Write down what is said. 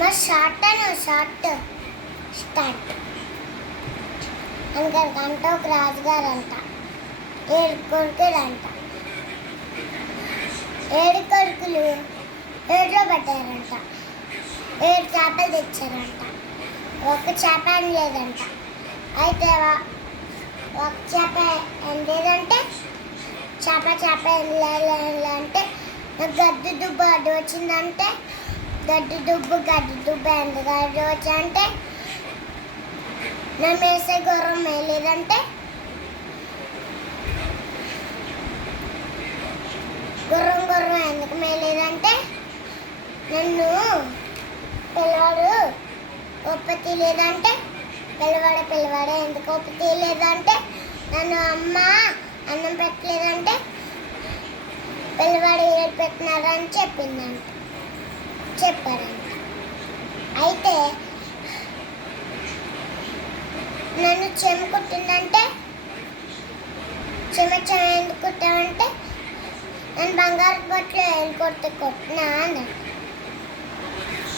మా short start అంట ఒక రాజుగారు అంట 7 కొడుకులు అంట. 7 కొడుకులు ఏడులో పడ్డారంట. 7 చేపలు తెచ్చారంట. ఒక చేప ఏం లేదంట. అయితే ఒక చేప ఏం లేదంటే చేప ఏం లేదంటే గడ్డి దుబ్బు అడ్డు వచ్చిందంటే గడ్డి దుబ్బు ఎంత గడ్డి వచ్చంటే నన్ను వేసే గుర్రం వేయలేదంటే గుర్రం ఎందుకు మేలేదంటే నన్ను పిల్లవాడు ఉప్పు తీయలేదంటే పిల్లవాడే ఎందుకు ఉప్పు తీయలేదంటే నన్ను అమ్మ అన్నం పెట్టలేదంటే పిల్లవాడు ఏడు పెట్టినారని చెప్పారంట. అయితే నన్ను చెమ కుట్టిందంటే చెమ ఎందుకు కుట్టామంటే నన్ను బంగారు బొట్లు కొట్టినా అన్నాడు.